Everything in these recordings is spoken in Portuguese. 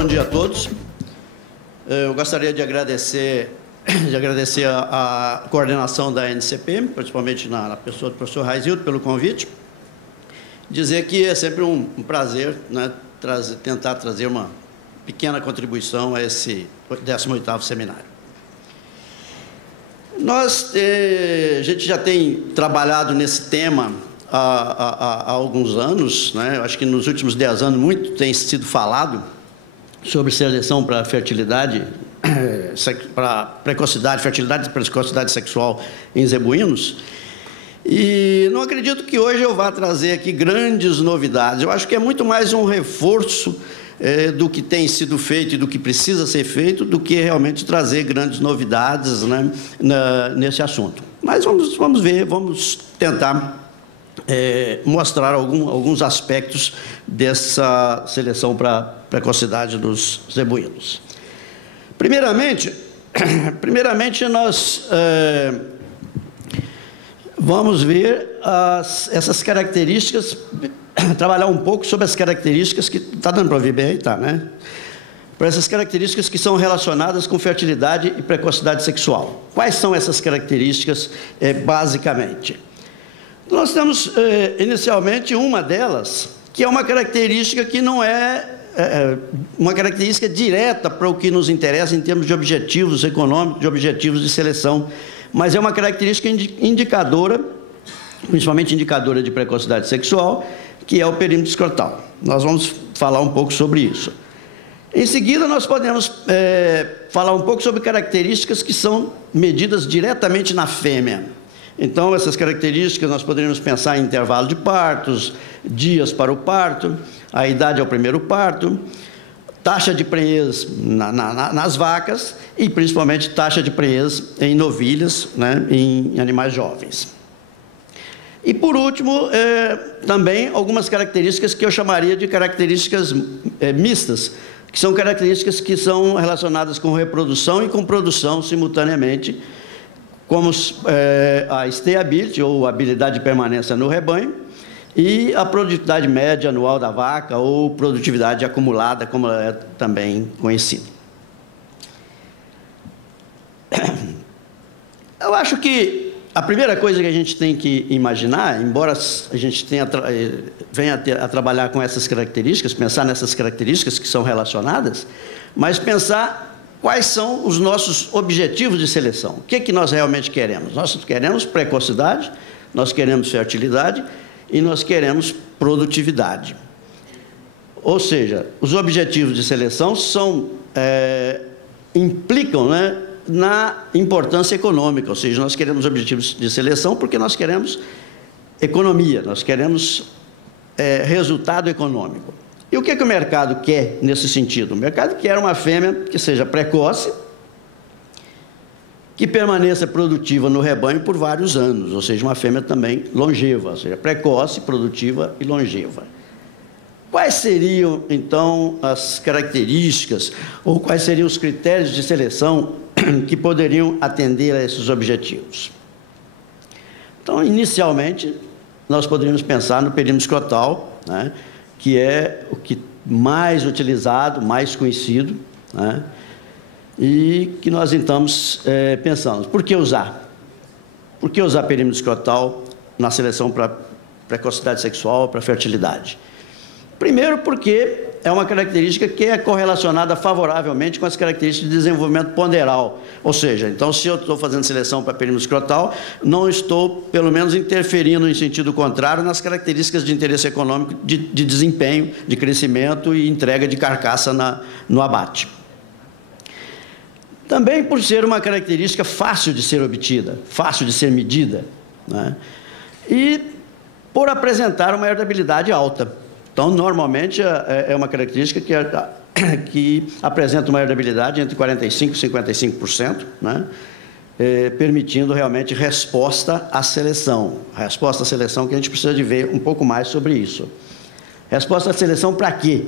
Bom dia a todos. Eu gostaria de agradecer a coordenação da NCP, principalmente na pessoa do professor Raizildo, pelo convite. Dizer que é sempre um prazer, né, tentar trazer uma pequena contribuição a esse 18º seminário. A gente já tem trabalhado nesse tema há alguns anos, né? Eu acho que nos últimos 10 anos muito tem sido falado sobre seleção para fertilidade, para precocidade, fertilidade e precocidade sexual em zebuínos. E não acredito que hoje eu vá trazer aqui grandes novidades. Eu acho que é muito mais um reforço do que tem sido feito e do que precisa ser feito, do que realmente trazer grandes novidades, né, nesse assunto. Mas vamos ver, vamos tentar mostrar alguns aspectos dessa seleção para precocidade dos zebuínos. Primeiramente nós vamos ver essas características, trabalhar um pouco sobre as características que... Está dando para ouvir bem? Tá, né? Para essas características que são relacionadas com fertilidade e precocidade sexual. Quais são essas características, basicamente? Nós temos, inicialmente, uma delas, que é uma característica que não é uma característica direta para o que nos interessa em termos de objetivos econômicos, de objetivos de seleção, mas é uma característica indicadora, principalmente indicadora de precocidade sexual, que é o perímetro escrotal. Nós vamos falar um pouco sobre isso. Em seguida, nós podemos falar um pouco sobre características que são medidas diretamente na fêmea. Então, essas características nós poderíamos pensar em intervalo de partos, dias para o parto, a idade ao primeiro parto, taxa de prenhez nas vacas e, principalmente, taxa de prenhez em novilhas, né, em animais jovens. E, por último, também algumas características que eu chamaria de características mistas, que são características que são relacionadas com reprodução e com produção simultaneamente, como a stayability, ou habilidade de permanência no rebanho, e a produtividade média anual da vaca, ou produtividade acumulada, como ela é também conhecida. Eu acho que a primeira coisa que a gente tem que imaginar, embora a gente venha a trabalhar com essas características, pensar nessas características que são relacionadas, mas pensar quais são os nossos objetivos de seleção. O que é que nós realmente queremos? Nós queremos precocidade, nós queremos fertilidade e nós queremos produtividade. Ou seja, os objetivos de seleção implicam, né, na importância econômica, ou seja, nós queremos objetivos de seleção porque nós queremos economia, nós queremos resultado econômico. E o que é que o mercado quer nesse sentido? O mercado quer uma fêmea que seja precoce, que permaneça produtiva no rebanho por vários anos, ou seja, uma fêmea também longeva, ou seja, precoce, produtiva e longeva. Quais seriam, então, as características, ou quais seriam os critérios de seleção que poderiam atender a esses objetivos? Então, inicialmente, nós poderíamos pensar no perímetro escrotal, né, que é o que mais utilizado, mais conhecido, né, e que nós estamos pensando. Por que usar? Por que usar perímetro escrotal na seleção para precocidade sexual, para fertilidade? Primeiro, porque é uma característica que é correlacionada favoravelmente com as características de desenvolvimento ponderal. Ou seja, então, se eu estou fazendo seleção para perímetro escrotal, não estou, pelo menos, interferindo em sentido contrário nas características de interesse econômico, de desempenho, de crescimento e entrega de carcaça no abate. Também por ser uma característica fácil de ser obtida, fácil de ser medida, né? E por apresentar uma herdabilidade alta. Então, normalmente, é uma característica que apresenta uma herdabilidade entre 45% e 55%, né? Permitindo realmente resposta à seleção. Resposta à seleção que a gente precisa de ver um pouco mais sobre isso. Resposta à seleção para quê?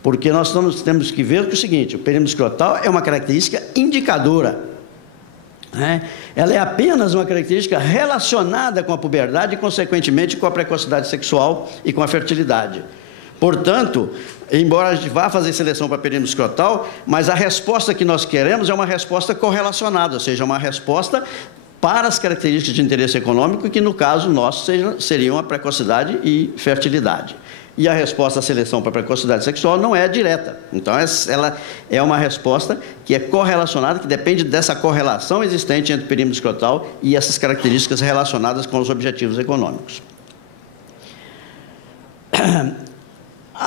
Porque nós temos que ver que o seguinte, o perímetro escrotal é uma característica indicadora, né? Ela é apenas uma característica relacionada com a puberdade e, consequentemente, com a precocidade sexual e com a fertilidade. Portanto, embora a gente vá fazer seleção para perímetro escrotal, mas a resposta que nós queremos é uma resposta correlacionada, ou seja, uma resposta para as características de interesse econômico, que no caso nosso seriam a precocidade e fertilidade. E a resposta à seleção para a precocidade sexual não é direta. Então, ela é uma resposta que é correlacionada, que depende dessa correlação existente entre o perímetro escrotal e essas características relacionadas com os objetivos econômicos.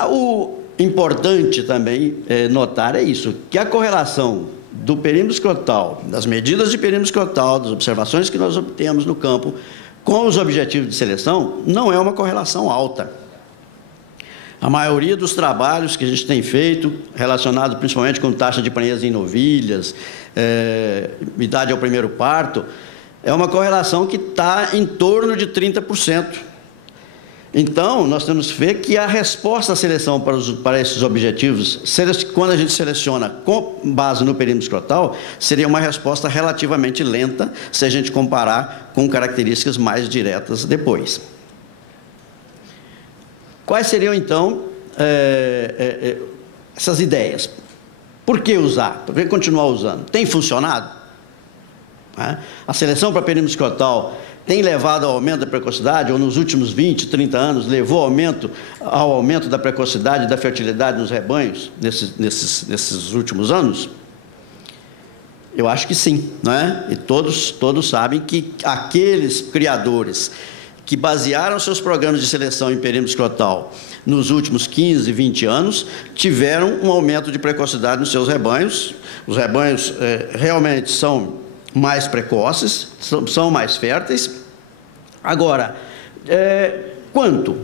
O importante também notar é isso, que a correlação do perímetro escrotal, das medidas de perímetro escrotal, das observações que nós obtemos no campo com os objetivos de seleção, não é uma correlação alta. A maioria dos trabalhos que a gente tem feito, relacionado principalmente com taxa de prenhez em novilhas, idade ao primeiro parto, é uma correlação que está em torno de 30%. Então, nós temos que ver que a resposta à seleção para esses objetivos, quando a gente seleciona com base no perímetro escrotal, seria uma resposta relativamente lenta, se a gente comparar com características mais diretas depois. Quais seriam, então, essas ideias? Por que usar? Por que continuar usando? Tem funcionado? A seleção para perímetro escrotal tem levado ao aumento da precocidade, ou nos últimos 20, 30 anos, levou ao aumento da precocidade e da fertilidade nos rebanhos, nesses últimos anos? Eu acho que sim, não é? E todos sabem que aqueles criadores que basearam seus programas de seleção em perímetro escrotal nos últimos 15, 20 anos, tiveram um aumento de precocidade nos seus rebanhos. Os rebanhos realmente são mais precoces, são mais férteis. Agora, quanto?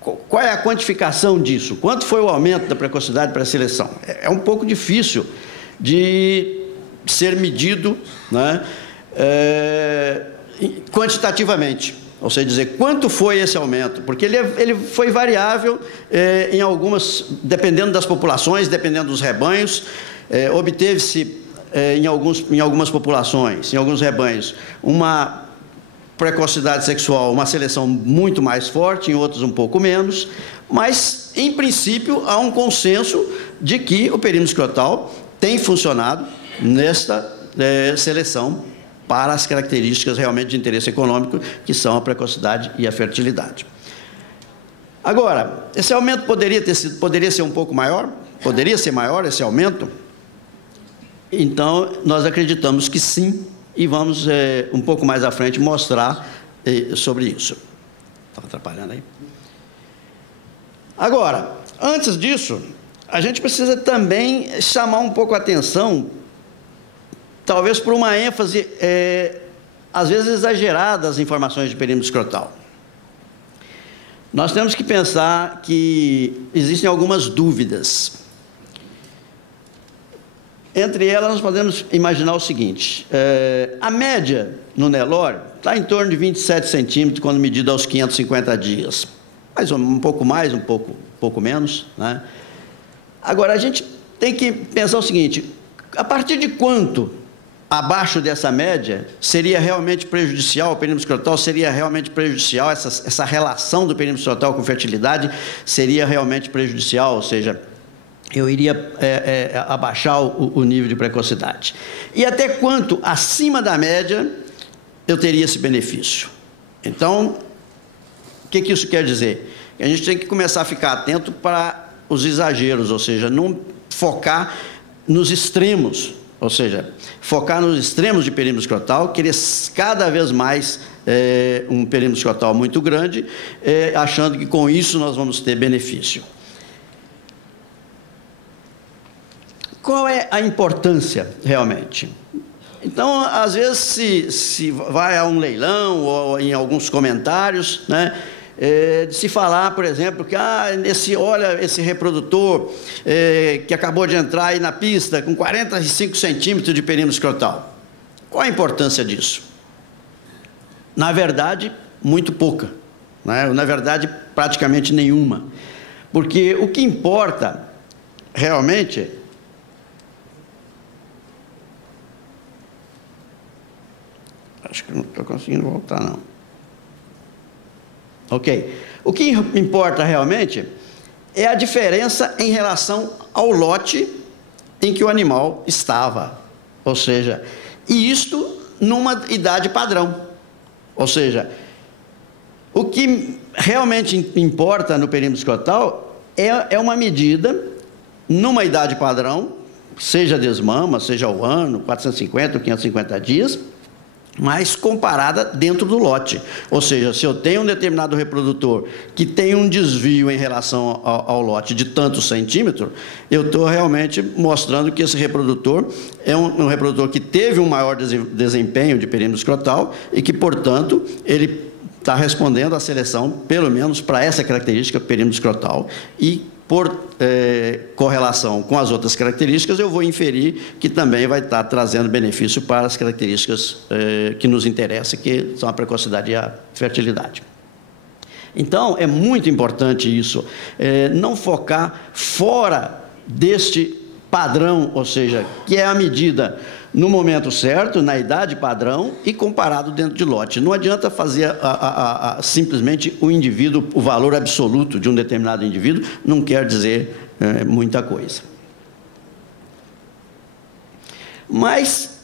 Qual é a quantificação disso? Quanto foi o aumento da precocidade para a seleção? É um pouco difícil de ser medido, né, quantitativamente. Ou seja, dizer quanto foi esse aumento, porque ele foi variável em algumas, dependendo das populações, dependendo dos rebanhos. Obteve-se em algumas populações, em alguns rebanhos, uma precocidade sexual, uma seleção muito mais forte, em outros um pouco menos, mas, em princípio, há um consenso de que o perímetro escrotal tem funcionado nesta seleção para as características realmente de interesse econômico, que são a precocidade e a fertilidade. Agora, esse aumento poderia ser um pouco maior? Poderia ser maior esse aumento? Então, nós acreditamos que sim, e vamos um pouco mais à frente mostrar sobre isso. Estava atrapalhando aí? Agora, antes disso, a gente precisa também chamar um pouco a atenção, talvez por uma ênfase, às vezes exagerada, das informações de perímetro escrotal. Nós temos que pensar que existem algumas dúvidas. Entre elas, nós podemos imaginar o seguinte: a média no Nelore está em torno de 27 centímetros quando medida aos 550 dias. Mas um pouco mais, um pouco menos, né? Agora, a gente tem que pensar o seguinte: a partir de quanto abaixo dessa média seria realmente prejudicial, o perímetro escrotal seria realmente prejudicial, essa relação do perímetro escrotal com fertilidade seria realmente prejudicial, ou seja, eu iria abaixar o nível de precocidade. E até quanto acima da média eu teria esse benefício? Então, o que isso quer dizer? A gente tem que começar a ficar atento para os exageros, ou seja, não focar nos extremos, ou seja, focar nos extremos de perímetro escrotal, querer cada vez mais um perímetro escrotal muito grande, achando que com isso nós vamos ter benefício. Qual é a importância realmente? Então, às vezes, se vai a um leilão ou em alguns comentários, né, de se falar, por exemplo, que olha esse reprodutor que acabou de entrar aí na pista com 45 centímetros de perímetro escrotal. Qual a importância disso? Na verdade, muito pouca, né? Na verdade, praticamente nenhuma. Porque o que importa realmente... Acho que não estou conseguindo voltar, não. Ok. O que importa realmente é a diferença em relação ao lote em que o animal estava. Ou seja, e isto numa idade padrão. Ou seja, o que realmente importa no perímetro escrotal é uma medida numa idade padrão, seja desmama, seja o ano, 450 ou 550 dias, mas comparada dentro do lote. Ou seja, se eu tenho um determinado reprodutor que tem um desvio em relação ao lote de tantos centímetros, eu estou realmente mostrando que esse reprodutor é um reprodutor que teve um maior desempenho de perímetro escrotal e que, portanto, ele está respondendo à seleção, pelo menos para essa característica, perímetro escrotal, e por correlação com as outras características, eu vou inferir que também vai estar trazendo benefício para as características que nos interessam, que são a precocidade e a fertilidade. Então, é muito importante isso, não focar fora deste padrão, ou seja, que é a medida no momento certo, na idade padrão e comparado dentro de lote. Não adianta fazer simplesmente o indivíduo, o valor absoluto de um determinado indivíduo, não quer dizer muita coisa. Mas,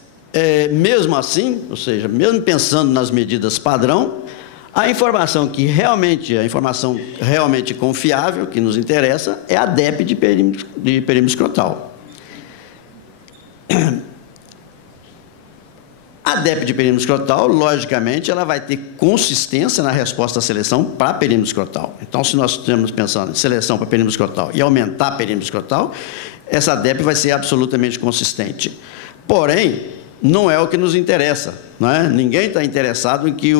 mesmo assim, ou seja, mesmo pensando nas medidas padrão, a informação realmente confiável, que nos interessa, é a DEP de perímetro escrotal. A DEP de perímetro escrotal, logicamente, ela vai ter consistência na resposta à seleção para perímetro escrotal. Então, se nós estamos pensando em seleção para perímetro escrotal e aumentar perímetro escrotal, essa DEP vai ser absolutamente consistente. Porém, não é o que nos interessa, não é? Ninguém está interessado em que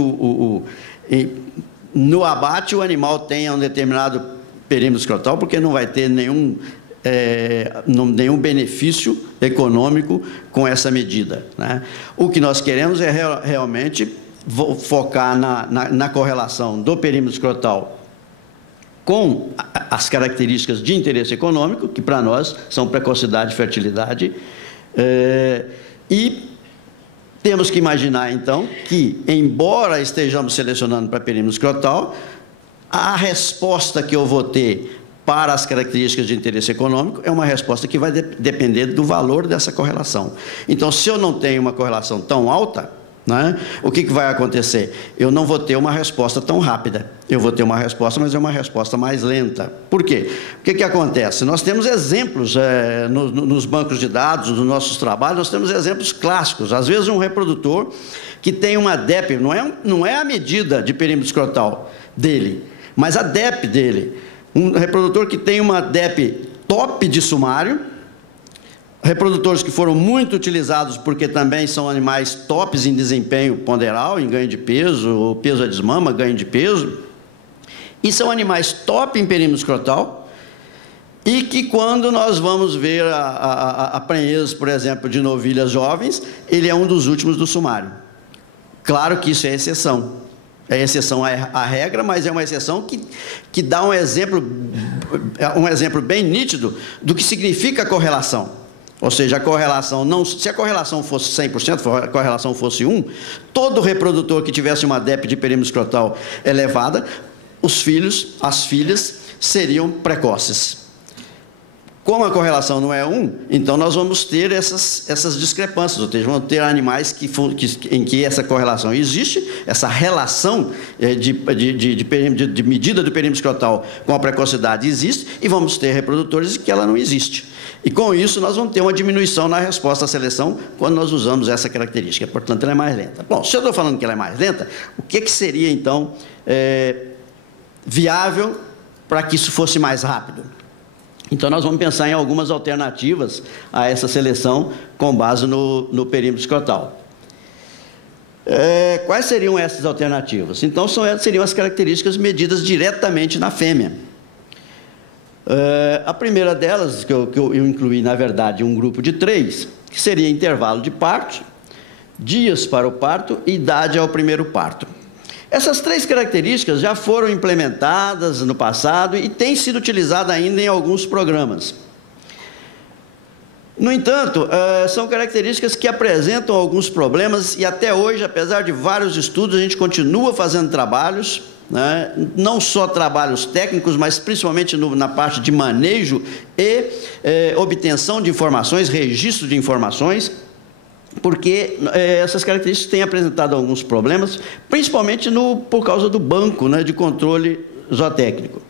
no abate o animal tenha um determinado perímetro escrotal, porque não vai ter nenhum benefício econômico com essa medida, né? O que nós queremos é realmente focar na correlação do perímetro escrotal com as características de interesse econômico, que para nós são precocidade e fertilidade, e temos que imaginar, então, que, embora estejamos selecionando para perímetro escrotal, a resposta que eu vou ter para as características de interesse econômico é uma resposta que vai depender do valor dessa correlação. Então, se eu não tenho uma correlação tão alta, né, o que vai acontecer? Eu não vou ter uma resposta tão rápida. Eu vou ter uma resposta, mas é uma resposta mais lenta. Por quê? O que acontece? Nós temos exemplos nos bancos de dados, nos nossos trabalhos, nós temos exemplos clássicos. Às vezes, um reprodutor que tem uma DEP, não é a medida de perímetro escrotal dele, mas a DEP dele. Um reprodutor que tem uma DEP top de sumário, reprodutores que foram muito utilizados porque também são animais tops em desempenho ponderal, em ganho de peso, peso a desmama, ganho de peso, e são animais top em perímetro escrotal, e que quando nós vamos ver a prenhez, por exemplo, de novilhas jovens, ele é um dos últimos do sumário. Claro que isso é exceção. É exceção à regra, mas é uma exceção que dá um exemplo bem nítido do que significa a correlação. Ou seja, a correlação se a correlação fosse 100%, se a correlação fosse 1, todo reprodutor que tivesse uma DEP de perímetro escrotal elevada, os filhos, as filhas, seriam precoces. Como a correlação não é 1, então nós vamos ter essas discrepâncias, ou seja, vamos ter animais em que essa correlação existe, essa relação de medida do perímetro escrotal com a precocidade existe, e vamos ter reprodutores em que ela não existe. E com isso nós vamos ter uma diminuição na resposta à seleção quando nós usamos essa característica, portanto ela é mais lenta. Bom, se eu estou falando que ela é mais lenta, o que seria então viável para que isso fosse mais rápido? Então, nós vamos pensar em algumas alternativas a essa seleção com base no perímetro escrotal. Quais seriam essas alternativas? Então, seriam as características medidas diretamente na fêmea. A primeira delas, que eu incluí, na verdade, um grupo de 3, que seria intervalo de parto, dias para o parto e idade ao primeiro parto. Essas 3 características já foram implementadas no passado e têm sido utilizadas ainda em alguns programas. No entanto, são características que apresentam alguns problemas e até hoje, apesar de vários estudos, a gente continua fazendo trabalhos né? Não só trabalhos técnicos, mas principalmente na parte de manejo e obtenção de informações, registro de informações, porque essas características têm apresentado alguns problemas, principalmente por causa do banco, né, de controle zootécnico.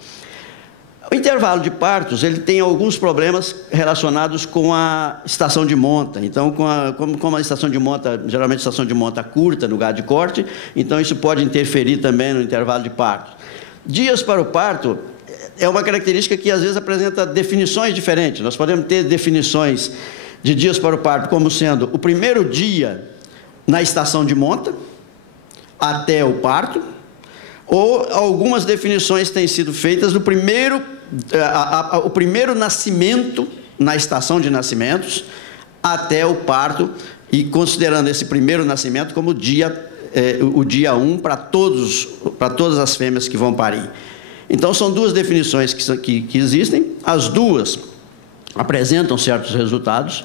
O intervalo de partos, ele tem alguns problemas relacionados com a estação de monta. Então, como a estação de monta, geralmente a estação de monta curta no gado de corte, então isso pode interferir também no intervalo de parto. Dias para o parto é uma característica que às vezes apresenta definições diferentes. Nós podemos ter definições de dias para o parto como sendo o primeiro dia na estação de monta até o parto, ou algumas definições têm sido feitas do o primeiro nascimento na estação de nascimentos até o parto, e considerando esse primeiro nascimento como o dia 1 para todas as fêmeas que vão parir. Então, são duas definições que existem, as duas apresentam certos resultados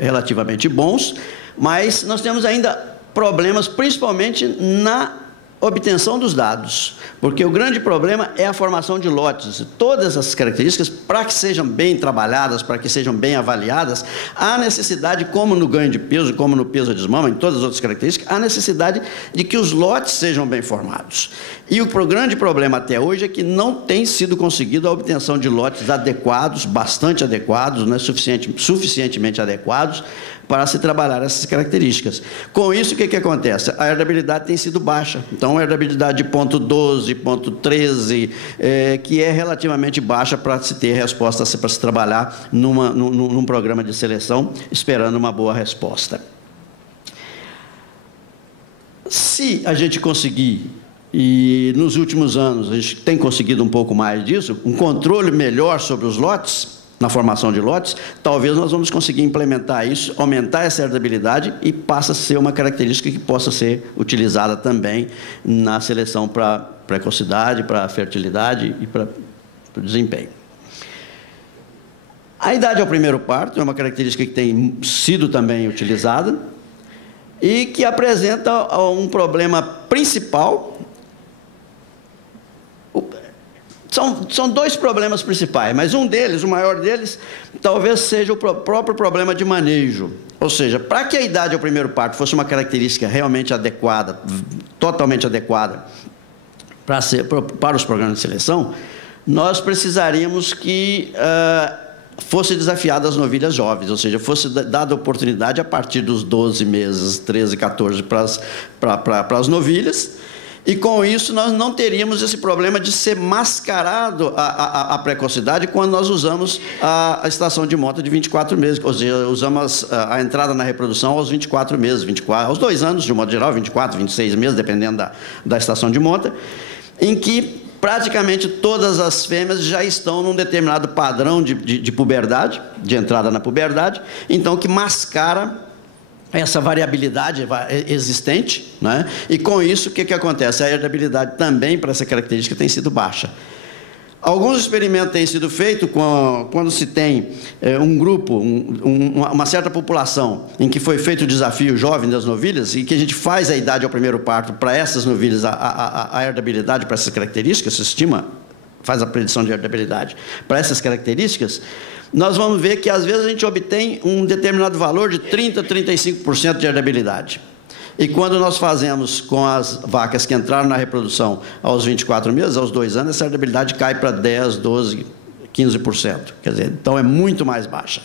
relativamente bons, mas nós temos ainda problemas, principalmente na obtenção dos dados, porque o grande problema é a formação de lotes. Todas essas características, para que sejam bem trabalhadas, para que sejam bem avaliadas, há necessidade, como no ganho de peso, como no peso de desmama, em todas as outras características, há necessidade de que os lotes sejam bem formados. E o grande problema até hoje é que não tem sido conseguido a obtenção de lotes adequados, bastante adequados, né, suficientemente adequados, para se trabalhar essas características. Com isso, o que acontece? A herdabilidade tem sido baixa. Então, a herdabilidade de ponto 12, ponto 13, que é relativamente baixa para se ter resposta, para se trabalhar num programa de seleção, esperando uma boa resposta. Se a gente conseguir, e nos últimos anos a gente tem conseguido um pouco mais disso, um controle melhor sobre os lotes, na formação de lotes, talvez nós vamos conseguir implementar isso, aumentar essa herdabilidade, e passa a ser uma característica que possa ser utilizada também na seleção para precocidade, para fertilidade e para o desempenho. A idade ao primeiro parto é uma característica que tem sido também utilizada e que apresenta um problema principal. São dois problemas principais, mas um deles, o maior deles, talvez seja o próprio problema de manejo. Ou seja, para que a idade ao primeiro parto fosse uma característica realmente adequada, totalmente adequada para os programas de seleção, nós precisaríamos que fossem desafiadas as novilhas jovens, ou seja, fosse dada oportunidade a partir dos 12 meses, 13, 14, para as novilhas. E com isso nós não teríamos esse problema de ser mascarado a precocidade quando nós usamos a estação de monta de 24 meses, ou seja, usamos a entrada na reprodução aos 24 meses, aos 2 anos, de um modo geral, 24, 26 meses, dependendo da estação de monta, em que praticamente todas as fêmeas já estão num determinado padrão de puberdade, de entrada na puberdade, então que mascara essa variabilidade existente, né? E com isso, o que acontece? A herdabilidade também para essa característica tem sido baixa. Alguns experimentos têm sido feitos quando se tem um grupo, uma certa população, em que foi feito o desafio jovem das novilhas, e que a gente faz a idade ao primeiro parto para essas novilhas, a herdabilidade para essas características, se estima, faz a predição de herdabilidade para essas características, nós vamos ver que às vezes a gente obtém um determinado valor de 30% a 35% de herdabilidade. E quando nós fazemos com as vacas que entraram na reprodução aos 24 meses, aos 2 anos, essa herdabilidade cai para 10%, 12%, 15%. Quer dizer, então é muito mais baixa.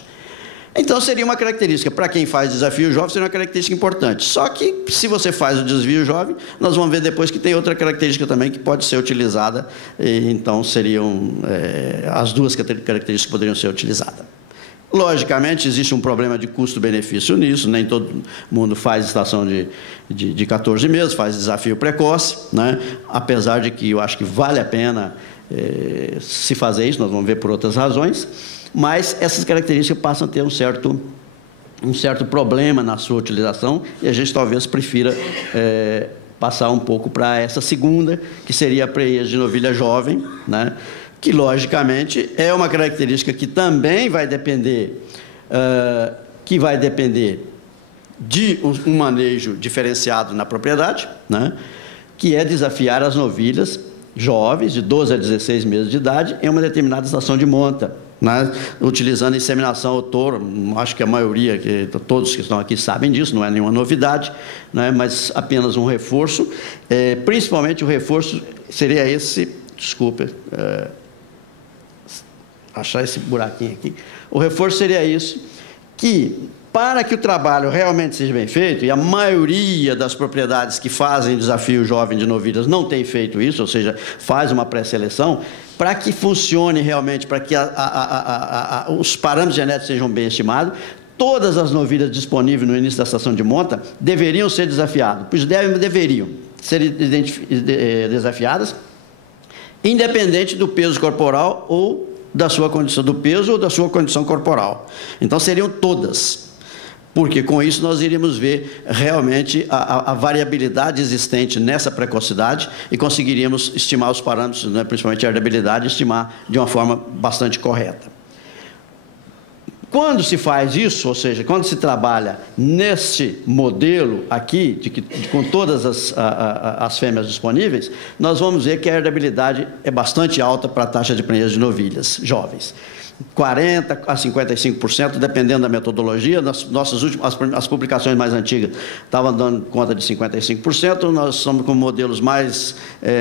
Então seria uma característica, para quem faz desafio jovem, seria uma característica importante. Só que, se você faz o desvio jovem, nós vamos ver depois que tem outra característica também que pode ser utilizada, e então seriam as duas características que poderiam ser utilizadas. Logicamente, existe um problema de custo-benefício nisso, nem todo mundo faz estação de 14 meses, faz desafio precoce, né? Apesar de que eu acho que vale a pena se fazer isso, nós vamos ver por outras razões. Mas essas características passam a ter um certo problema na sua utilização, e a gente talvez prefira passar um pouco para essa segunda, que seria a preixe de novilha jovem, né? Que logicamente é uma característica que também vai depender, de um manejo diferenciado na propriedade, né? que é desafiar as novilhas jovens, de 12 a 16 meses de idade, em uma determinada estação de monta, né, utilizando inseminação ao touro. Acho que a maioria, todos que estão aqui sabem disso, não é nenhuma novidade, né, mas apenas um reforço. Principalmente o reforço seria esse, desculpa, achar esse buraquinho aqui. O reforço seria isso, que para que o trabalho realmente seja bem feito, e a maioria das propriedades que fazem desafio jovem de novilhas não tem feito isso, ou seja, faz uma pré-seleção, para que funcione realmente, para que os parâmetros genéticos sejam bem estimados, todas as novilhas disponíveis no início da estação de monta deveriam ser desafiadas, pois deveriam ser desafiadas, independente do peso corporal ou da sua condição, do peso ou da sua condição corporal. Então, seriam todas, porque com isso nós iríamos ver realmente a variabilidade existente nessa precocidade e conseguiríamos estimar os parâmetros, né, principalmente a herdabilidade, estimar de uma forma bastante correta. Quando se faz isso, ou seja, quando se trabalha neste modelo aqui, com todas as fêmeas disponíveis, nós vamos ver que a herdabilidade é bastante alta para a taxa de prenhez de novilhas jovens. 40% a 55%, dependendo da metodologia. As publicações mais antigas estavam dando conta de 55%, nós somos com modelos mais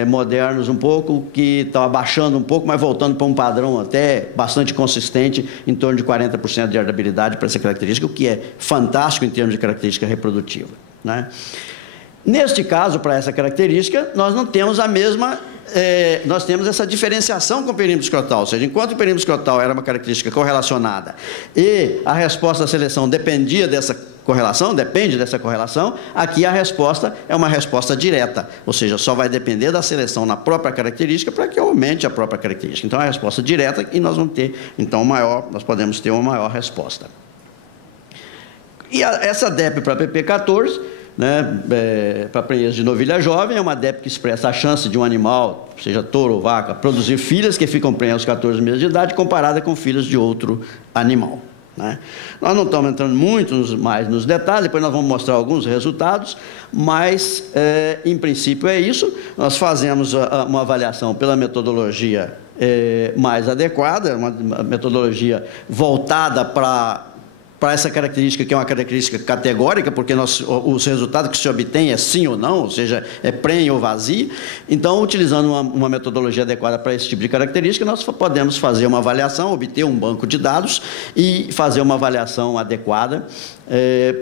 modernos um pouco, que estão abaixando um pouco, mas voltando para um padrão até bastante consistente, em torno de 40% de herdabilidade para essa característica, o que é fantástico em termos de característica reprodutiva, né? Neste caso, para essa característica, nós não temos a mesma... nós temos essa diferenciação com o perímetro escrotal, ou seja, enquanto o perímetro escrotal era uma característica correlacionada e a resposta da seleção dependia dessa correlação, depende dessa correlação, aqui a resposta é uma resposta direta, ou seja, só vai depender da seleção na própria característica para que aumente a própria característica. Então, é a resposta direta e nós vamos ter, então, nós podemos ter uma maior resposta. E essa DEP para PP14, né, para prenhez de novilha jovem, é uma DEP que expressa a chance de um animal, seja touro ou vaca, produzir filhas que ficam prenhas aos 14 meses de idade, comparada com filhas de outro animal, né? Nós não estamos entrando muito mais nos detalhes, depois nós vamos mostrar alguns resultados, mas, em princípio, é isso. Nós fazemos uma avaliação pela metodologia mais adequada, uma metodologia voltada para essa característica, que é uma característica categórica, porque os resultados que se obtém é sim ou não, ou seja, é prenhe ou vazio. Então, utilizando uma metodologia adequada para esse tipo de característica, nós podemos fazer uma avaliação, obter um banco de dados e fazer uma avaliação adequada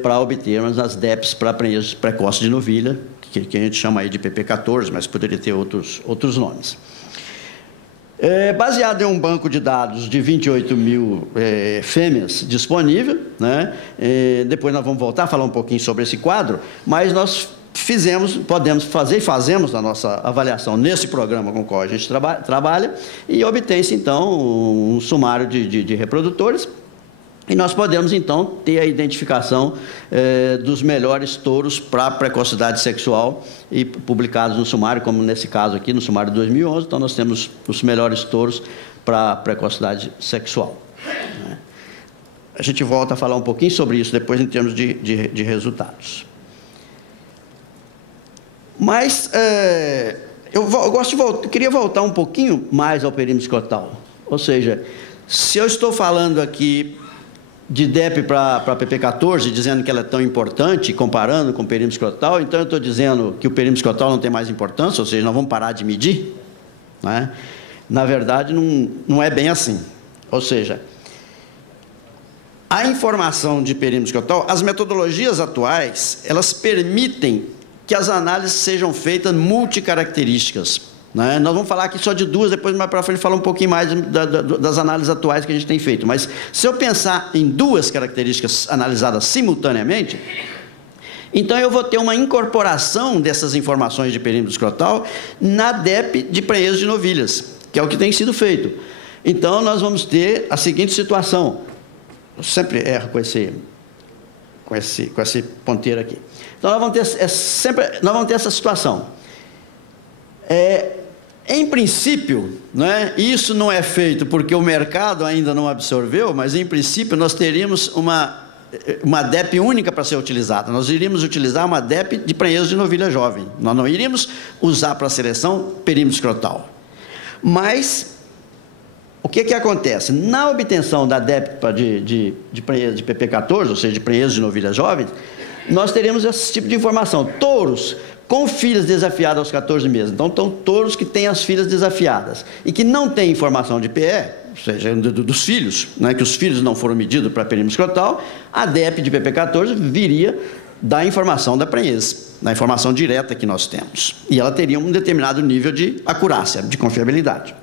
para obtermos as DEPs para prenhez precoce de novilha, que a gente chama aí de PP14, mas poderia ter outros nomes. Baseado em um banco de dados de 28 mil fêmeas disponível, né? Depois nós vamos voltar a falar um pouquinho sobre esse quadro, mas nós podemos fazer e fazemos a nossa avaliação nesse programa com o qual a gente trabalha, e obtém-se, então, um sumário de reprodutores, e nós podemos, então, ter a identificação dos melhores touros para precocidade sexual e publicados no sumário, como nesse caso aqui, no sumário de 2011. Então, nós temos os melhores touros para precocidade sexual, né? A gente volta a falar um pouquinho sobre isso depois, em termos de resultados. Mas eu queria voltar um pouquinho mais ao perímetro escrotal. Ou seja, se eu estou falando aqui de DEP para PP14, dizendo que ela é tão importante, comparando com o perímetro escrotal, então eu estou dizendo que o perímetro escrotal não tem mais importância, ou seja, nós vamos parar de medir, né? Na verdade, não é bem assim. Ou seja, a informação de perímetro escrotal, as metodologias atuais, elas permitem que as análises sejam feitas multicaracterísticas, né? Nós vamos falar aqui só de duas, depois mais para frente falar um pouquinho mais das análises atuais que a gente tem feito. Mas se eu pensar em duas características analisadas simultaneamente, então eu vou ter uma incorporação dessas informações de perímetro escrotal na DEP de prenhez de novilhas, que é o que tem sido feito. Então nós vamos ter a seguinte situação. Eu sempre erro com esse ponteiro aqui. Então nós vamos ter essa situação. Em princípio, né, isso não é feito porque o mercado ainda não absorveu, mas em princípio nós teríamos uma uma DEP única para ser utilizada. Nós iríamos utilizar uma DEP de prenhez de novilha jovem. Nós não iríamos usar para a seleção perímetro escrotal. Mas o que acontece? Na obtenção da DEP de prenhez de PP14, ou seja, de prenhez de novilha jovem, nós teremos esse tipo de informação. Touros com filhas desafiadas aos 14 meses. Então, touros que têm as filhas desafiadas e que não têm informação de PE, ou seja, dos filhos, né, que os filhos não foram medidos para perímetro escrotal, a DEP de PP14 viria da informação da prenhez, da informação direta que nós temos. E ela teria um determinado nível de acurácia, de confiabilidade.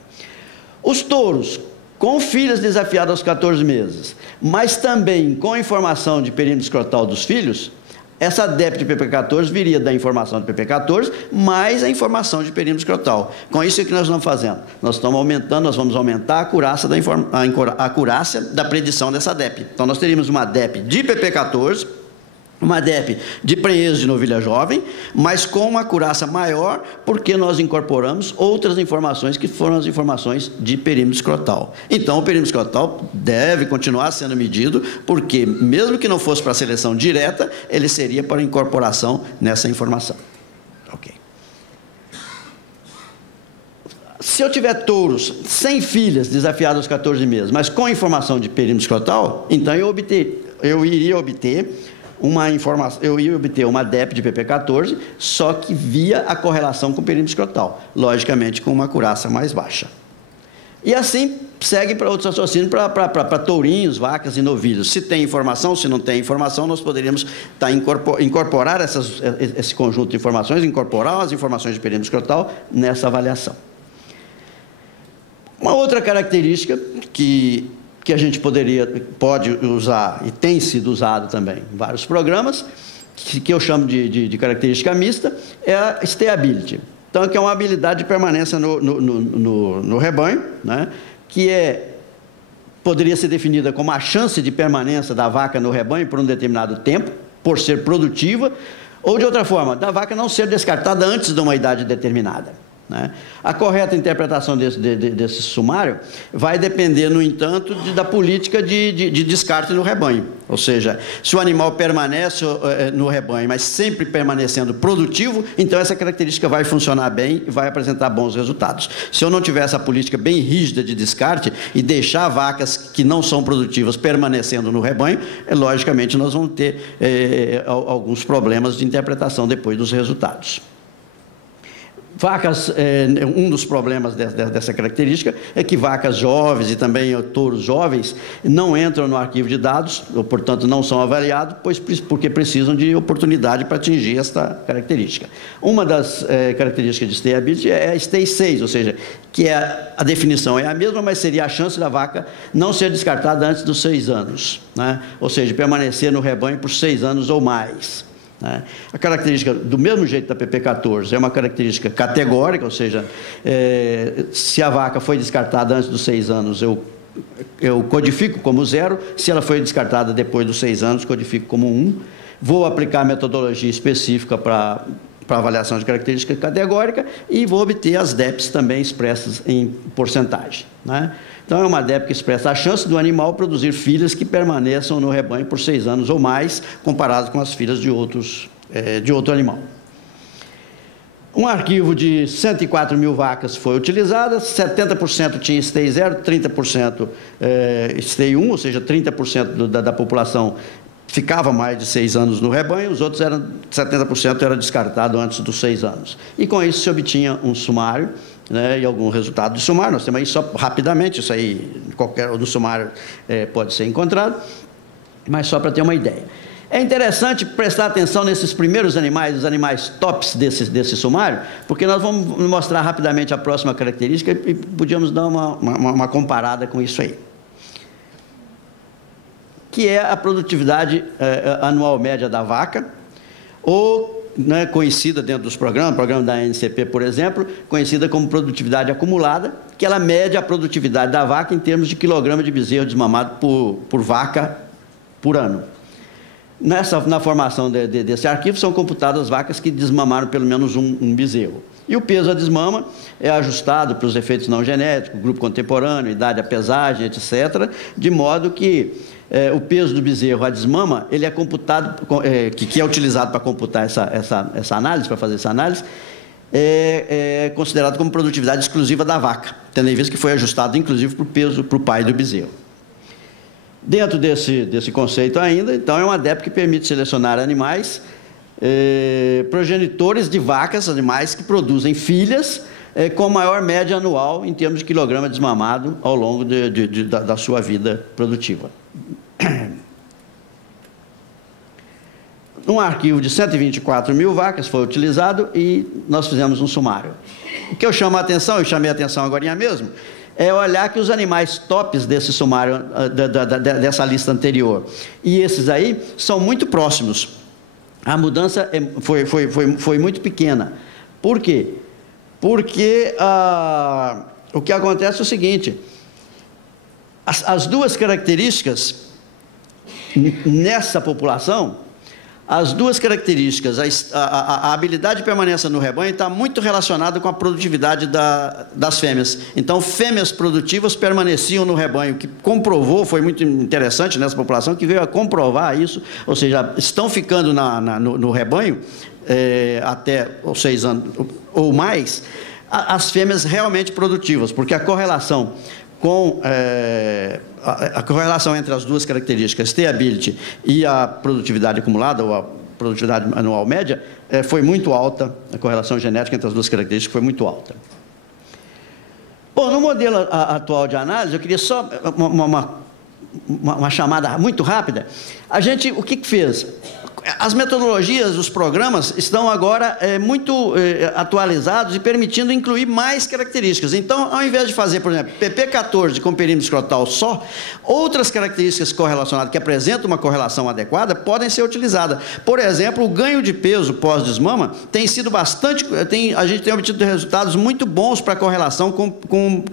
Os touros com filhas desafiadas aos 14 meses, mas também com informação de perímetro escrotal dos filhos, essa DEP de PP14 viria da informação de PP14 mais a informação de perímetro escrotal. Com isso, o que nós estamos fazendo? Nós estamos aumentando, nós vamos aumentar a acurácia da predição dessa DEP. Então, nós teríamos uma DEP de PP14, uma DEP de prenhez de novilha jovem, mas com uma acurácia maior, porque nós incorporamos outras informações que foram as informações de perímetro escrotal. Então, o perímetro escrotal deve continuar sendo medido, porque, mesmo que não fosse para a seleção direta, ele seria para incorporação nessa informação. Ok. Se eu tiver touros sem filhas desafiadas aos 14 meses, mas com informação de perímetro escrotal, então eu iria obter uma DEP de PP14, só que via a correlação com o perímetro escrotal, logicamente com uma acurácia mais baixa. E assim segue para outros raciocínios, para tourinhos, vacas e novilhos. Se tem informação, se não tem informação, nós poderíamos incorporar esse conjunto de informações, incorporar as informações de perímetro escrotal nessa avaliação. Uma outra característica que a gente pode usar, e tem sido usado também em vários programas, que eu chamo de característica mista, é a stayability. Então, que é uma habilidade de permanência no rebanho, né, que poderia ser definida como a chance de permanência da vaca no rebanho por um determinado tempo, por ser produtiva, ou de outra forma, da vaca não ser descartada antes de uma idade determinada. Né? A correta interpretação desse sumário vai depender, no entanto, da política de descarte no rebanho. Ou seja, se o animal permanece no rebanho, mas sempre permanecendo produtivo, então essa característica vai funcionar bem e vai apresentar bons resultados. Se eu não tiver essa política bem rígida de descarte e deixar vacas que não são produtivas permanecendo no rebanho, logicamente nós vamos ter alguns problemas de interpretação depois dos resultados. Vacas, um dos problemas dessa característica é que vacas jovens e também touros jovens não entram no arquivo de dados, ou, portanto, não são avaliados, porque precisam de oportunidade para atingir esta característica. Uma das características de stayability é a stay 6, ou seja, que a definição é a mesma, mas seria a chance da vaca não ser descartada antes dos 6 anos, né? Ou seja, permanecer no rebanho por 6 anos ou mais. A característica, do mesmo jeito da PP14, é uma característica categórica, ou seja, se a vaca foi descartada antes dos 6 anos, eu codifico como 0, se ela foi descartada depois dos 6 anos, codifico como 1. Vou aplicar a metodologia específica para avaliação de característica categórica e vou obter as DEPs também expressas em porcentagem, né? Então, é uma DEP que expressa a chance do animal produzir filhas que permaneçam no rebanho por 6 anos ou mais, comparado com as filhas de outro animal. Um arquivo de 104 mil vacas foi utilizado, 70% tinha stay 0, 30% stay 1, ou seja, 30% da população ficava mais de 6 anos no rebanho, os outros 70% era descartado antes dos 6 anos. E com isso se obtinha um sumário, né, e algum resultado do sumário. Nós temos aí só rapidamente, isso aí, qualquer do sumário pode ser encontrado, mas só para ter uma ideia. É interessante prestar atenção nesses primeiros animais, os animais tops desse sumário, porque nós vamos mostrar rapidamente a próxima característica e podíamos dar uma comparada com isso aí, que é a produtividade anual média da vaca, ou, né, conhecida dentro dos programas, o programa da ANCP, por exemplo, conhecida como produtividade acumulada, que ela mede a produtividade da vaca em termos de quilograma de bezerro desmamado por vaca por ano. Na formação desse arquivo são computadas as vacas que desmamaram pelo menos um bezerro. E o peso a desmama é ajustado para os efeitos não genéticos, grupo contemporâneo, idade, a pesagem, etc., de modo que o peso do bezerro a desmama, ele é computado, que é utilizado para computar essa análise, para fazer essa análise, é considerado como produtividade exclusiva da vaca, tendo em vista que foi ajustado, inclusive, para o peso, para o pai do bezerro. Dentro desse conceito ainda, então, é uma DEP que permite selecionar animais, progenitores de vacas, animais que produzem filhas, com maior média anual em termos de quilograma desmamado ao longo da sua vida produtiva. Um arquivo de 124 mil vacas foi utilizado e nós fizemos um sumário. O que eu chamo a atenção, eu chamei a atenção agora mesmo, é olhar que os animais tops desse sumário, dessa lista anterior, e esses aí são muito próximos. A mudança foi muito pequena. Por quê? Porque o que acontece é o seguinte, as duas características nessa população, as duas características, a habilidade de permanência no rebanho está muito relacionada com a produtividade das fêmeas. Então, fêmeas produtivas permaneciam no rebanho, que comprovou, foi muito interessante nessa população, que veio a comprovar isso, ou seja, estão ficando no rebanho até os 6 anos ou mais, as fêmeas realmente produtivas, porque a correlação a correlação entre as duas características, stability e a produtividade acumulada, ou a produtividade anual média, foi muito alta, a correlação genética entre as duas características foi muito alta. Bom, no modelo atual de análise, eu queria só uma chamada muito rápida. O que fez? As metodologias, os programas estão agora muito atualizados e permitindo incluir mais características. Então, ao invés de fazer, por exemplo, PP14 com perímetro escrotal só, outras características correlacionadas que apresentam uma correlação adequada podem ser utilizadas. Por exemplo, o ganho de peso pós-desmama tem sido bastante... a gente tem obtido resultados muito bons para a correlação com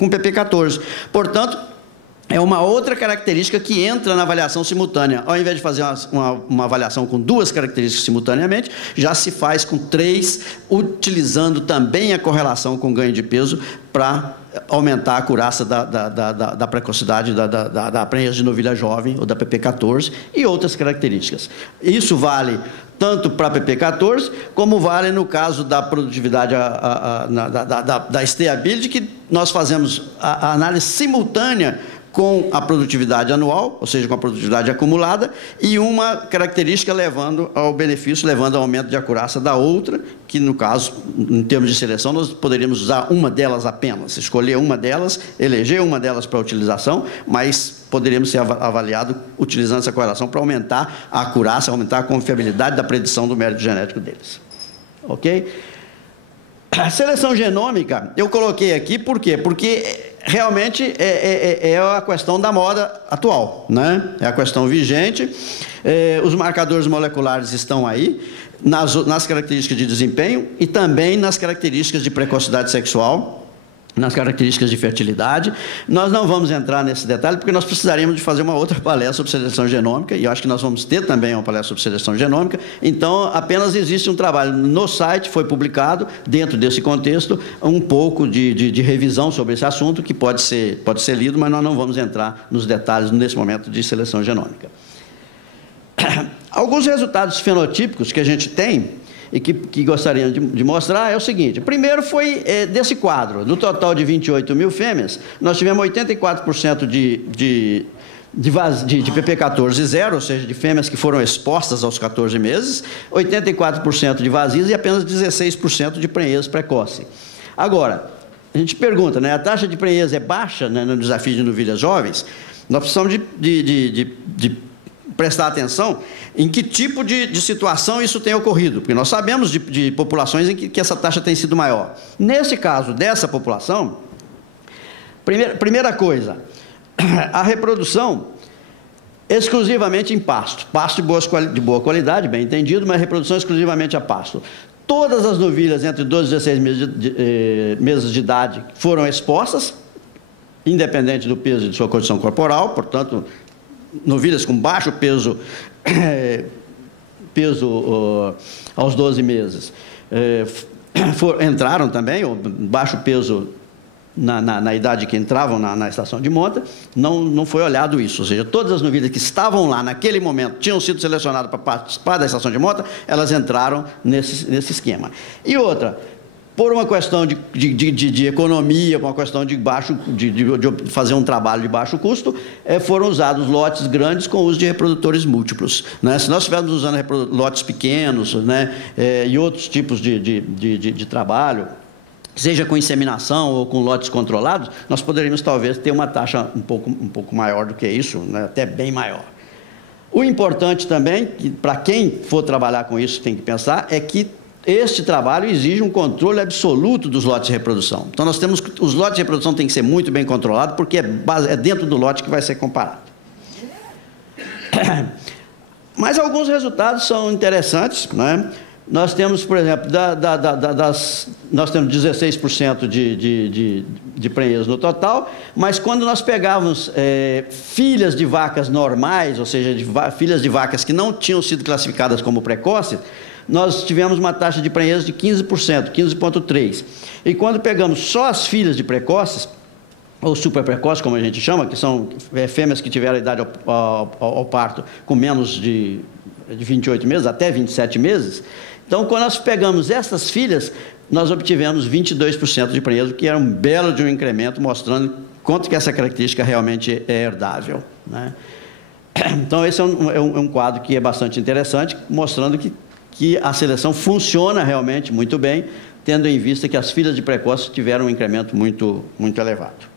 PP14. Portanto, é uma outra característica que entra na avaliação simultânea. Ao invés de fazer uma avaliação com duas características simultaneamente, já se faz com 3, utilizando também a correlação com ganho de peso para aumentar a acurácia da precocidade da prenhez de novilha jovem, ou da PP14, e outras características. Isso vale tanto para a PP14, como vale no caso da produtividade da stability, que nós fazemos a análise simultânea com a produtividade anual, ou seja, com a produtividade acumulada, e uma característica levando ao benefício, levando ao aumento de acurácia da outra, que no caso, em termos de seleção, nós poderíamos usar uma delas apenas, escolher uma delas, eleger uma delas para utilização, mas poderíamos ser avaliado utilizando essa correlação para aumentar a acurácia, aumentar a confiabilidade da predição do mérito genético deles. Ok? A seleção genômica, eu coloquei aqui, por quê? Porque realmente é a questão da moda atual, né? É a questão vigente, os marcadores moleculares estão aí, nas características de desempenho e também nas características de precocidade sexual, nas características de fertilidade. Nós não vamos entrar nesse detalhe, porque nós precisaríamos de fazer uma outra palestra sobre seleção genômica, e eu acho que nós vamos ter também uma palestra sobre seleção genômica. Então, apenas existe um trabalho no site, foi publicado, dentro desse contexto, um pouco de revisão sobre esse assunto, que pode ser lido, mas nós não vamos entrar nos detalhes nesse momento de seleção genômica. Alguns resultados fenotípicos que a gente tem, e que gostaria de mostrar, é o seguinte. Primeiro foi desse quadro, do total de 28 mil fêmeas, nós tivemos 84% de PP14 zero, ou seja, de fêmeas que foram expostas aos 14 meses, 84% de vazias e apenas 16% de prenhez precoce. Agora, a gente pergunta, né, a taxa de prenhez é baixa, né, no desafio de novilhas jovens? Nós precisamos de prestar atenção em que tipo de situação isso tem ocorrido, porque nós sabemos de populações em que essa taxa tem sido maior. Nesse caso dessa população, primeira coisa, a reprodução exclusivamente em pasto de boa qualidade, bem entendido, mas reprodução exclusivamente a pasto. Todas as novilhas entre 12 e 16 meses de idade foram expostas, independente do peso e de sua condição corporal, portanto, novilhas com baixo peso peso aos 12 meses entraram também, ou baixo peso na idade que entravam na estação de monta, não foi olhado isso. Ou seja, todas as novilhas que estavam lá naquele momento, tinham sido selecionadas para participar da estação de monta, elas entraram nesse esquema. E outra, por uma questão de economia, por uma questão de fazer um trabalho de baixo custo, foram usados lotes grandes com uso de reprodutores múltiplos, né? Se nós estivéssemos usando lotes pequenos, né, e outros tipos de trabalho, seja com inseminação ou com lotes controlados, nós poderíamos talvez ter uma taxa um pouco maior do que isso, né, até bem maior. O importante também, para quem for trabalhar com isso tem que pensar, é que este trabalho exige um controle absoluto dos lotes de reprodução. Então, nós temos que, os lotes de reprodução têm que ser muito bem controlados, porque é dentro do lote que vai ser comparado. Mas alguns resultados são interessantes, né? Nós temos, por exemplo, nós temos 16% de prenhez no total, mas quando nós pegávamos filhas de vacas normais, ou seja, filhas de vacas que não tinham sido classificadas como precoces, nós tivemos uma taxa de prenhez de 15%, 15,3%. E quando pegamos só as filhas de precoces, ou super precoces, como a gente chama, que são fêmeas que tiveram a idade ao parto com menos de 28 meses, até 27 meses, então, quando nós pegamos essas filhas, nós obtivemos 22% de prenhez, o que era um belo de um incremento, mostrando quanto que essa característica realmente é herdável, né? Então, esse é um quadro que é bastante interessante, mostrando que a seleção funciona realmente muito bem, tendo em vista que as filhas de precoce tiveram um incremento muito elevado.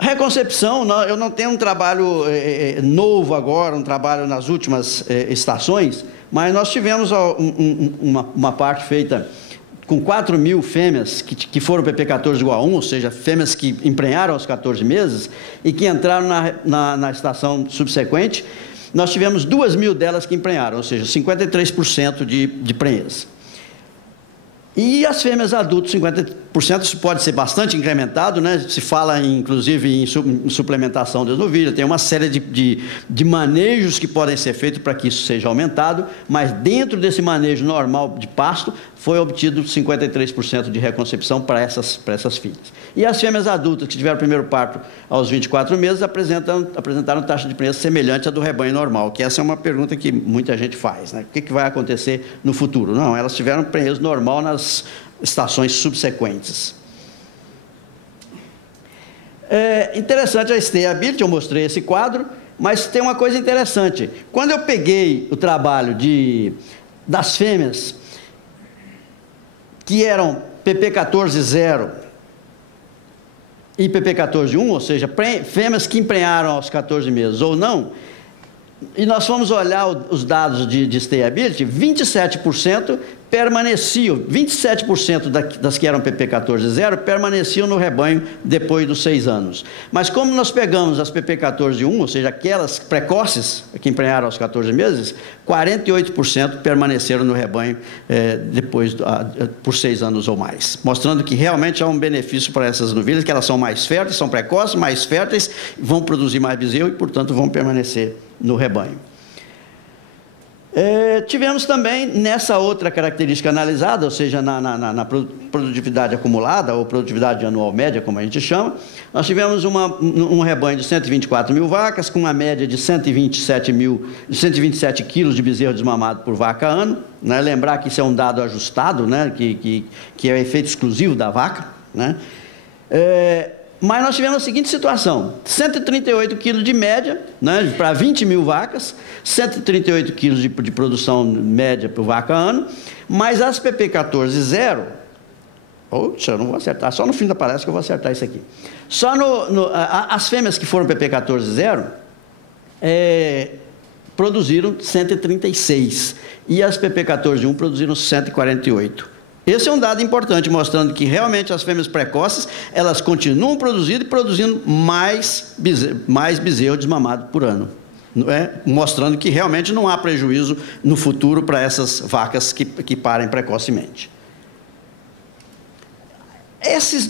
Reconcepção, eu não tenho um trabalho novo agora, um trabalho nas últimas estações, mas nós tivemos uma parte feita com 4.000 fêmeas que foram PP14 igual a 1, ou seja, fêmeas que emprenharam aos 14 meses e que entraram na estação subsequente. Nós tivemos 2.000 delas que emprenharam, ou seja, 53% de prenhez. E as fêmeas adultas, 50%, isso pode ser bastante incrementado, né? Se fala, inclusive, em suplementação das novilhas, tem uma série de manejos que podem ser feitos para que isso seja aumentado, mas dentro desse manejo normal de pasto, foi obtido 53% de reconcepção para essas filhas. E as fêmeas adultas que tiveram o primeiro parto aos 24 meses apresentaram taxa de prenhez semelhante à do rebanho normal, que essa é uma pergunta que muita gente faz, né? O que vai acontecer no futuro? Não, elas tiveram prenhez normal nas estações subsequentes. É interessante a stayability, eu mostrei esse quadro, mas tem uma coisa interessante. Quando eu peguei o trabalho das fêmeas que eram PP14-0 e PP14-1, ou seja, fêmeas que emprenharam aos 14 meses ou não, e nós fomos olhar os dados de stayability, 27% permaneciam, 27% das que eram PP14-0 permaneciam no rebanho depois dos 6 anos. Mas como nós pegamos as PP14-1, ou seja, aquelas precoces que emprenharam aos 14 meses, 48% permaneceram no rebanho por 6 anos ou mais, mostrando que realmente há um benefício para essas novilhas, que elas são mais férteis, são precoces, mais férteis, vão produzir mais bezerro e, portanto, vão permanecer no rebanho. Tivemos também, nessa outra característica analisada, ou seja, na produtividade acumulada, ou produtividade anual média, como a gente chama, nós tivemos um rebanho de 124.000 vacas, com uma média de 127 quilos de bezerro desmamado por vaca ano, né? Lembrar que isso é um dado ajustado, né? que é efeito exclusivo da vaca, né? Mas nós tivemos a seguinte situação: 138 quilos de média, né, para 20.000 vacas, 138 quilos de produção média por vaca ano, mas as PP14-0, eu não vou acertar, só no fim da palestra que eu vou acertar isso aqui. Só as fêmeas que foram PP14-0 produziram 136, e as PP14-1 produziram 148. Esse é um dado importante, mostrando que realmente as fêmeas precoces, elas continuam produzindo e produzindo mais bezerro desmamado por ano. Mostrando que realmente não há prejuízo no futuro para essas vacas que parem precocemente. Essas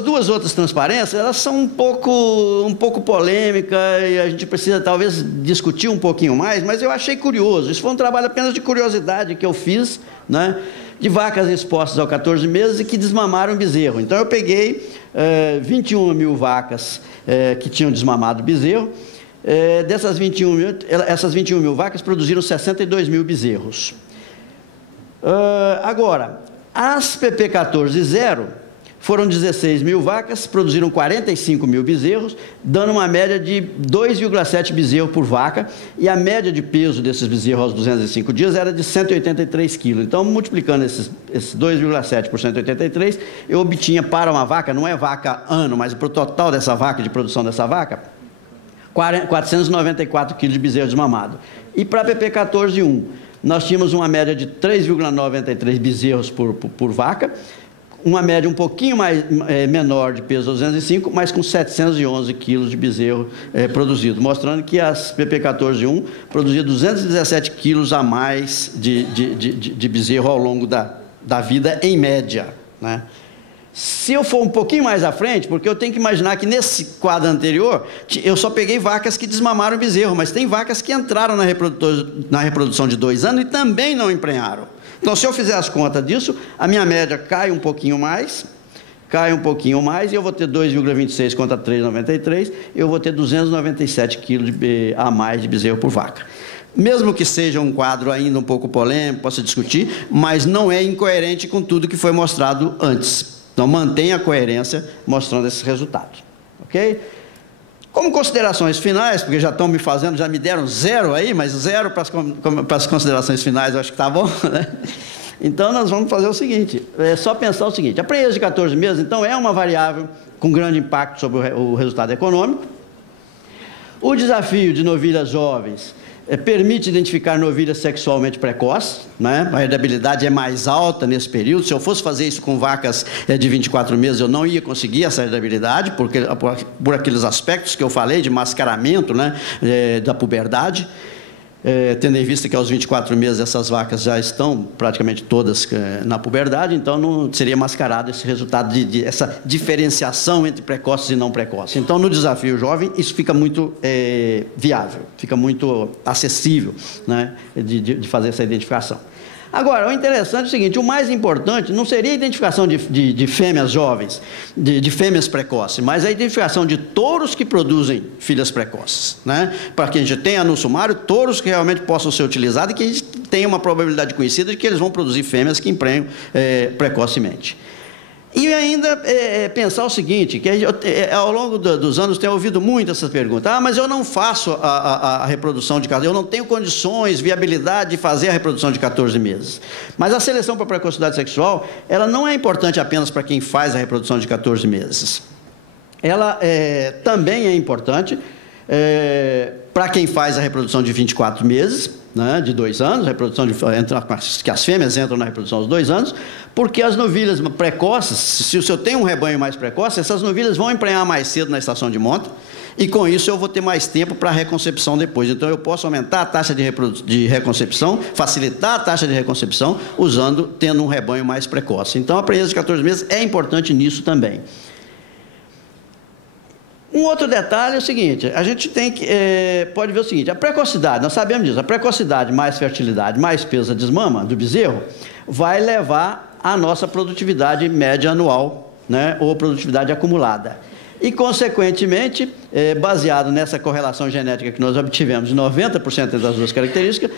duas outras transparências, elas são um pouco polêmicas e a gente precisa talvez discutir um pouquinho mais, mas eu achei curioso. Isso foi um trabalho apenas de curiosidade que eu fiz, né, de vacas expostas aos 14 meses e que desmamaram bezerro. Então eu peguei 21 mil vacas que tinham desmamado bezerro. Essas 21 mil vacas produziram 62 mil bezerros. Agora, as PP14-0 foram 16 mil vacas, produziram 45 mil bezerros, dando uma média de 2,7 bezerros por vaca, e a média de peso desses bezerros aos 205 dias era de 183 quilos. Então, multiplicando esses 2,7 por 183, eu obtinha para uma vaca, não é vaca ano, mas para o total dessa vaca, de produção dessa vaca, 494 quilos de bezerro desmamado. E para a PP14-1, nós tínhamos uma média de 3,93 bezerros por vaca, uma média um pouquinho menor de peso 205, mas com 711 quilos de bezerro produzido, mostrando que as PP14-1 produzia 217 quilos a mais de bezerro ao longo da vida, em média, né? Se eu for um pouquinho mais à frente, porque eu tenho que imaginar que nesse quadro anterior, eu só peguei vacas que desmamaram bezerro, mas tem vacas que entraram na reprodução de 2 anos e também não emprenharam. Então, se eu fizer as contas disso, a minha média cai um pouquinho mais, e eu vou ter 2,26 contra 3,93, eu vou ter 297 quilos a mais de bezerro por vaca. Mesmo que seja um quadro ainda um pouco polêmico, possa discutir, mas não é incoerente com tudo que foi mostrado antes. Então, mantenha a coerência mostrando esses resultados. Ok? Como considerações finais, porque já me deram 0 aí, mas 0 para as considerações finais, eu acho que está bom, né? Então, nós vamos fazer o seguinte, é só pensar o seguinte: a prenhez de 14 meses, então, é uma variável com grande impacto sobre o resultado econômico. O desafio de novilhas jovens permite identificar novilhas sexualmente precoces, né? A herdabilidade é mais alta nesse período. Se eu fosse fazer isso com vacas de 24 meses, eu não ia conseguir essa herdabilidade, por aqueles aspectos que eu falei, de mascaramento, né? Da puberdade. Tendo em vista que aos 24 meses essas vacas já estão praticamente todas na puberdade, então não seria mascarado esse resultado essa diferenciação entre precoces e não precoces. Então, no desafio jovem, isso fica muito viável, fica muito acessível, né, de fazer essa identificação. Agora, o interessante é o seguinte: o mais importante não seria a identificação de fêmeas jovens, de fêmeas precoces, mas a identificação de touros que produzem filhas precoces, né? Para que a gente tenha no sumário touros que realmente possam ser utilizados e que a gente tenha uma probabilidade conhecida de que eles vão produzir fêmeas que emprenham precocemente. E ainda pensar o seguinte, que ao longo dos anos tenho ouvido muito essas perguntas: mas eu não faço a reprodução de 14, eu não tenho condições, viabilidade de fazer a reprodução de 14 meses. Mas a seleção para precocidade sexual, ela não é importante apenas para quem faz a reprodução de 14 meses. Ela também é importante para quem faz a reprodução de 24 meses, né, de 2 anos, a reprodução que as fêmeas entram na reprodução aos 2 anos, porque as novilhas precoces, se eu tenho um rebanho mais precoce, essas novilhas vão emprenhar mais cedo na estação de monta, e com isso eu vou ter mais tempo para a reconcepção depois. Então, eu posso aumentar a taxa de reconcepção, facilitar a taxa de reconcepção, tendo um rebanho mais precoce. Então, a prenhez de 14 meses é importante nisso também. Um outro detalhe é o seguinte: a gente pode ver o seguinte: a precocidade, nós sabemos disso, a precocidade mais fertilidade, mais peso de desmama do bezerro, vai levar à nossa produtividade média anual, né, ou produtividade acumulada. E, consequentemente, baseado nessa correlação genética que nós obtivemos de 90% das duas características,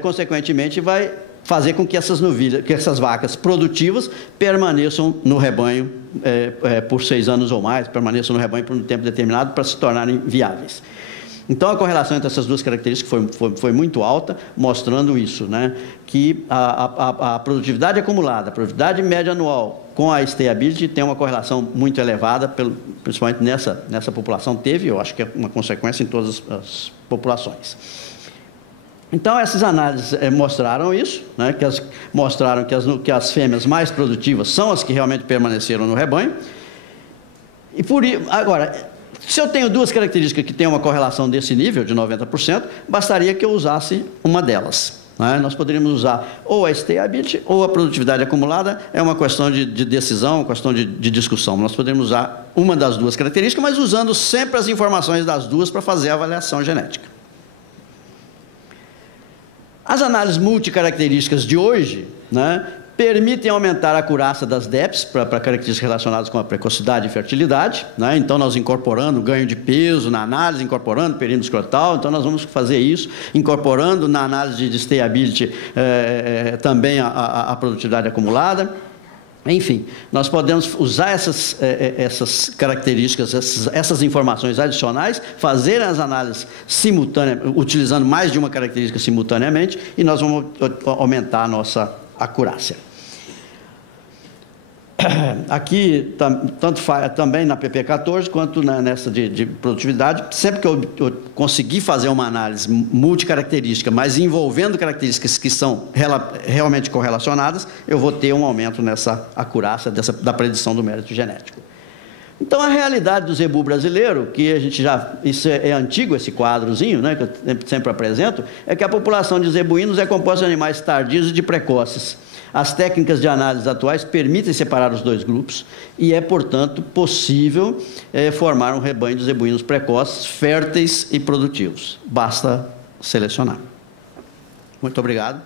consequentemente vai fazer com que essas vacas produtivas permaneçam no rebanho por 6 anos ou mais, permaneçam no rebanho por um tempo determinado para se tornarem viáveis. Então, a correlação entre essas duas características foi muito alta, mostrando isso, né? Que a produtividade acumulada, a produtividade média anual com a stayability tem uma correlação muito elevada, principalmente nessa população eu acho que é uma consequência em todas as populações. Então, essas análises mostraram isso, né, mostraram que as fêmeas mais produtivas são as que realmente permaneceram no rebanho. Agora, se eu tenho duas características que têm uma correlação desse nível, de 90%, bastaria que eu usasse uma delas. né? Nós poderíamos usar ou a stayability ou a produtividade acumulada, é uma questão de decisão, uma questão de discussão. Nós poderíamos usar uma das duas características, mas usando sempre as informações das duas para fazer a avaliação genética. As análises multicaracterísticas de hoje, né, permitem aumentar a acurácia das DEPs para características relacionadas com a precocidade e fertilidade, né? Então, nós incorporando ganho de peso na análise, incorporando período escrotal, então nós vamos fazer isso, incorporando na análise de stayability também a produtividade acumulada. Enfim, nós podemos usar essas características, essas informações adicionais, fazer as análises simultâneas, utilizando mais de uma característica simultaneamente, e nós vamos aumentar a nossa acurácia. Aqui, tanto também na PP14, quanto nessa de produtividade, sempre que eu conseguir fazer uma análise multicaracterística, mas envolvendo características que são realmente correlacionadas, eu vou ter um aumento nessa acurácia da predição do mérito genético. Então, a realidade do zebu brasileiro, que a gente isso é antigo, esse quadrozinho, né, que eu sempre apresento, é que a população de zebuínos é composta de animais tardios e de precoces. As técnicas de análise atuais permitem separar os dois grupos e é, portanto, possível formar um rebanho de zebuínos precoces, férteis e produtivos. Basta selecionar. Muito obrigado.